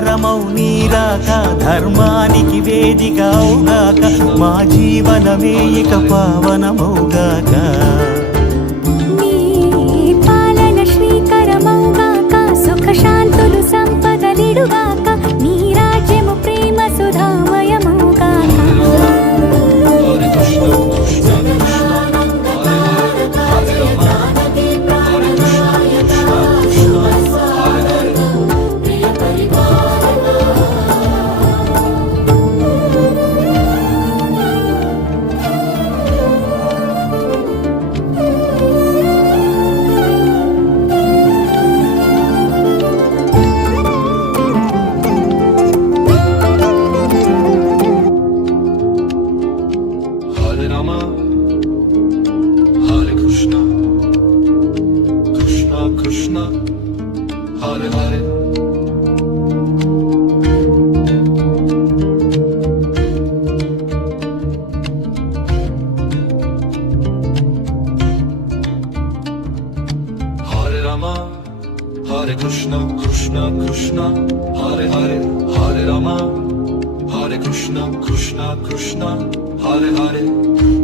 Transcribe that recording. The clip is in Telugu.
శ్రీకరమౌ నీరాక ధర్మానికి వేదిక అవుగాక మా జీవనమే ఇక పావనమౌగాక నీ పాలన శ్రీకరమౌగాక సుఖ శాంతులు సంపదలిడుగాక నీ రాజ్యము ప్రేమ సుధామయమౌగాక Krishna, Hare Hare. Hare Rama, Hare Krishna, Krishna Krishna, Hare Hare, Hare Rama, Hare Krishna, Krishna Krishna, Hare Hare.